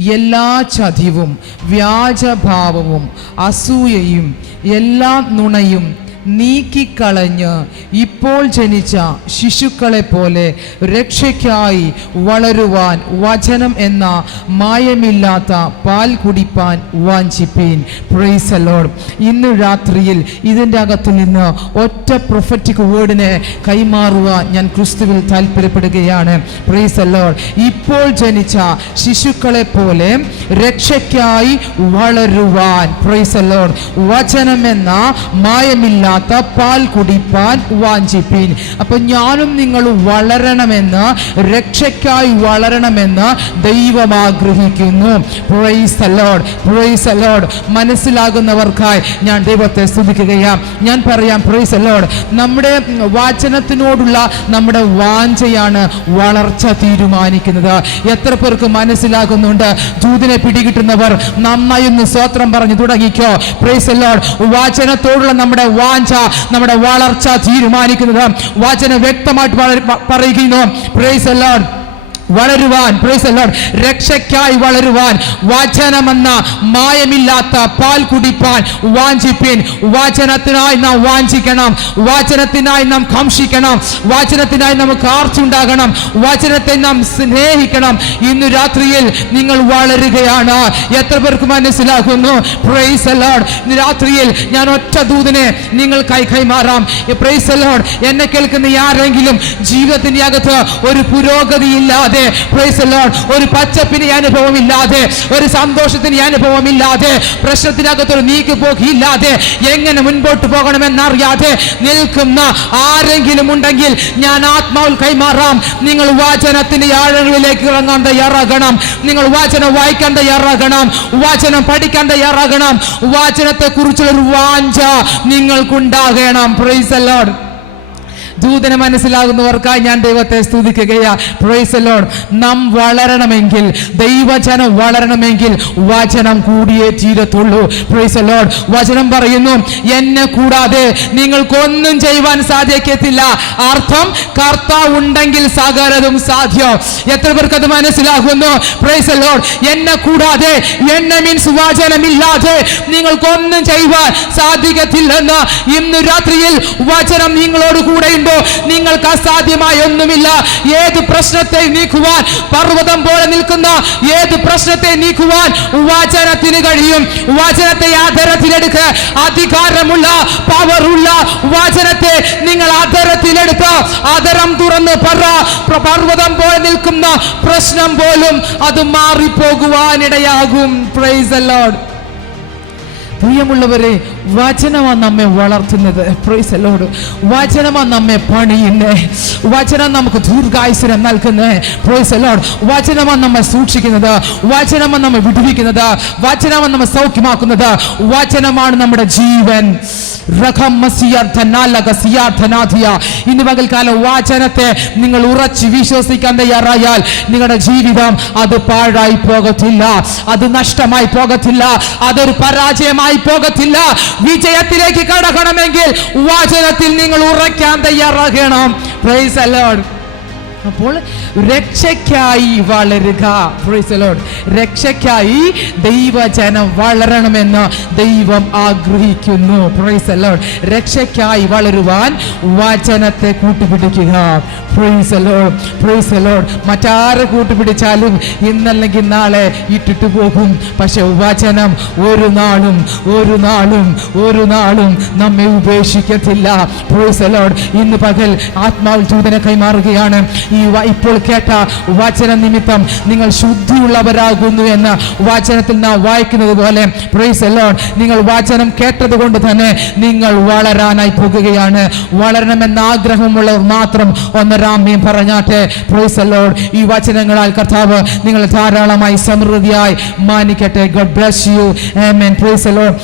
എല്ലാ ചതിവും വ്യാജഭാവവും അസൂയയും എല്ലാ നുണയും നീക്കിക്കളഞ്ഞ് ഇപ്പോൾ ജനിച്ച ശിശുക്കളെ പോലെ രക്ഷയ്ക്കായി വളരുവാൻ വചനം എന്ന മായമില്ലാത്ത പാൽ കുടിപ്പാൻ വാഞ്ചിപ്പീൻ. Praise the Lord. ഇന്ന് രാത്രിയിൽ ഇതിൻ്റെ അകത്തു നിന്ന് ഒറ്റ പ്രൊഫറ്റിക് വേർഡിനെ കൈമാറുവാൻ ഞാൻ ക്രിസ്തുവിൽ താല്പര്യപ്പെടുകയാണ്. Price the Lord. ഇപ്പോൾ ജനിച്ച ശിശുക്കളെ പോലെ രക്ഷയ്ക്കായി വളരുവാൻ, പ്രൈസ് ദി ലോർഡ്, വചനം എന്ന മായമില്ല പാൽ കുടിപ്പാൻ വാഞ്ചിപ്പീൻ. അപ്പൊ ഞാനും നിങ്ങൾ വളരണമെന്ന്, രക്ഷയ്ക്കായി വളരണമെന്ന് ദൈവം ആഗ്രഹിക്കുന്നു. Praise the Lord, praise the Lord. മനസ്സിലാകുന്നവർക്കായി ഞാൻ ദൈവത്തെ സ്തുതിക്കുകയാണ്. ഞാൻ പറയാം, പ്രൈസ് ദി ലോർഡ്. നമ്മുടെ വചനത്തിനോടുള്ള നമ്മുടെ വാഞ്ചയാണ് വളർച്ച തീരുമാനിക്കുന്നത്. എത്ര പേർക്ക് മനസ്സിലാകുന്നുണ്ട്? ദൂതനെ പിടികിട്ടുന്നവർ നന്നായി ഒന്ന് സ്തോത്രം പറഞ്ഞു തുടങ്ങിക്കോ. Price the Lord. വചനത്തോടുള്ള നമ്മുടെ നമ്മുടെ വളർച്ച തീരുമാനിക്കുന്നത് വചനം വ്യക്തമായിട്ട് പറയുന്നു. Price the Lord. വളരുവാൻ, പ്രൈസ് ദി ലോർഡ്, രക്ഷയ്ക്കായി വളരുവാൻ വചനമെന്ന മായമില്ലാത്ത പാൽ കുടിപ്പാൻ വാഞ്ചിപ്പിൻ. വചനത്തിനായി നാം വാഞ്ചിക്കണം, വചനത്തിനായി നാം കാംക്ഷിക്കണം, വചനത്തിനായി നമുക്ക് ആർച്ചുണ്ടാകണം, വചനത്തെ നാം സ്നേഹിക്കണം. ഇന്ന് രാത്രിയിൽ നിങ്ങൾ വളരുകയാണ്. എത്ര പേർക്ക് മനസ്സിലാകുന്നു? Price the Lord. ഇന്ന് രാത്രിയിൽ ഞാൻ ഒറ്റ ദൂതനെ നിങ്ങൾക്കായി കൈമാറാം. Price the Lord. എന്നെ കേൾക്കുന്ന ആരെങ്കിലും ജീവിതത്തിന്റെ അകത്ത് ഒരു പുരോഗതിയില്ലാതെ, പ്രൈസ് ദി ലോർഡ്, ഒരു പച്ചപ്പിന് അനുഭവമില്ലാതെ, ഒരു സന്തോഷത്തിന് അനുഭവമില്ലാതെ, പ്രശ്നത്തിനകത്തൊരു നീക്കുപോക്കില്ലാതെ, എങ്ങനെ മുൻപോട്ട് പോകണമെന്നറിയാതെ നിൽക്കുന്ന ആരെങ്കിലും ഉണ്ടെങ്കിൽ ഞാൻ ആത്മാവിൽ കൈമാറാം. നിങ്ങൾ വചനത്തിന്റെ ആഴങ്ങളിലേക്ക് ഇറങ്ങാൻ തയ്യാറാകണം. നിങ്ങൾ വചനം വായിക്കാൻ തയ്യാറാകണം, വചനം പഠിക്കാൻ തയ്യാറാകണം. വചനത്തെ കുറിച്ചുള്ള ഒരു വാഞ്ച നിങ്ങൾക്കുണ്ടാകണം. Praise the Lord. ദൂതനെ മനസ്സിലാകുന്നവർക്കായി ഞാൻ ദൈവത്തെ സ്തുതിക്കുകയാ. Price the Lord. നാം വളരണമെങ്കിൽ, ദൈവജനം വളരണമെങ്കിൽ വചനം കൂടിയേ തീരത്തുള്ളൂ. Price the Lord. വചനം പറയുന്നു, എന്നെ കൂടാതെ നിങ്ങൾക്കൊന്നും ചെയ്യുവാൻ സാധിക്കത്തില്ല. അർത്ഥം, കർത്താവ് ഉണ്ടെങ്കിൽ സകലതും സാധ്യം. എത്ര പേർക്ക് അത് മനസ്സിലാകുന്നു? Price the Lord. എന്നെ കൂടാതെ, എന്നെ മീൻസ് വചനമില്ലാതെ നിങ്ങൾക്കൊന്നും ചെയ്യുവാൻ സാധിക്കത്തില്ലെന്ന് ഇന്ന് രാത്രിയിൽ വചനം നിങ്ങളോട് കൂടെയുണ്ട്. നിങ്ങൾക്ക് അസാധ്യമായ ഒന്നുമില്ല. ഏത് പ്രശ്നത്തെ നീക്കുവാൻ, പർവ്വതം പോലെ നിൽക്കുന്ന ഏത് പ്രശ്നത്തെ നീക്കുവാൻ വചനത്തിന് കഴിയും. വചനത്തെ ആദരത്തിലെടുക്കുക. അധികാരമുള്ള, പവറുള്ള വചനത്തെ നിങ്ങൾ ആദരത്തിലെടുത്ത് ആദരം തുറന്ന് പർവ്വതം പോലെ നിൽക്കുന്ന പ്രശ്നം പോലും അത് മാറിപ്പോകുവാനിടയാകും. Price the Lord. പ്രിയമുള്ളവരെ, വചനമാണ് നമ്മെ വളർത്തുന്നത്. Price the Lord. വചനമാണ് നമ്മെ പണിയുന്നത്. വചനം നമുക്ക് ദീർഘായുസ്സിനെ നൽകുന്നത്. Price the Lord. വചനമാണ് നമ്മെ സൂക്ഷിക്കുന്നത്. വചനമാണ് നമ്മെ വിടുവിക്കുന്നത്. വചനമാണ് നമ്മെ സൗഖ്യമാക്കുന്നത്. വചനമാണ് നമ്മുടെ ജീവൻ. ഇന്ന് പകൽക്കാലം വചനത്തെ നിങ്ങൾ ഉറച്ചു വിശ്വസിക്കാൻ തയ്യാറായാൽ നിങ്ങളുടെ ജീവിതം അത് പാഴായി പോകത്തില്ല, അത് നഷ്ടമായി പോകത്തില്ല, അതൊരു പരാജയമായി പോകത്തില്ല. വിജയത്തിലേക്ക് കടക്കണമെങ്കിൽ വചനത്തിൽ നിങ്ങൾ ഉറയ്ക്കാൻ തയ്യാറാകണം. Praise the Lord. അപ്പോൾ രക്ഷയ്ക്കായി വളരുക. Praise the Lord. രക്ഷയ്ക്കായി ദൈവജനം വളരണമെന്ന് ദൈവം ആഗ്രഹിക്കുന്നു. Praise the Lord. രക്ഷയ്ക്കായി വളരുവാൻ വചനത്തെ കൂട്ടുപിടിക്കുക. Praise the Lord. Praise the Lord. മറ്റാരെ കൂട്ടുപിടിച്ചാലും ഇന്നല്ലെങ്കിൽ നാളെ ഇട്ടിട്ട് പോകും. പക്ഷെ വചനം ഒരു നാളും നമ്മെ ഉപേക്ഷിക്കത്തില്ല. Price the Lord. ഇന്ന് പകൽ ആത്മാവിൽ ദൂതനെ കൈമാറുകയാണ്. ഇപ്പോൾ കേട്ട വചന നിമിത്തം നിങ്ങൾ ശുദ്ധിയുള്ളവരാകുന്നു എന്ന് വചനത്തിൽ നാം വായിക്കുന്നത് പോലെ, പ്രൈസ് ദി ലോർഡ്, നിങ്ങൾ വചനം കേട്ടത് കൊണ്ട് തന്നെ നിങ്ങൾ വളരാനായി പോകുകയാണ്. വളരണമെന്ന ആഗ്രഹമുള്ളവർ മാത്രം ഒന്നരാമ്യം പറഞ്ഞാട്ടെ. Praise the Lord. ഈ വചനങ്ങളാൽ കർത്താവ് നിങ്ങൾ ധാരാളമായി സമൃദ്ധിയായി മാനിക്കട്ടെ. God bless you. ആമേൻ. Praise the Lord.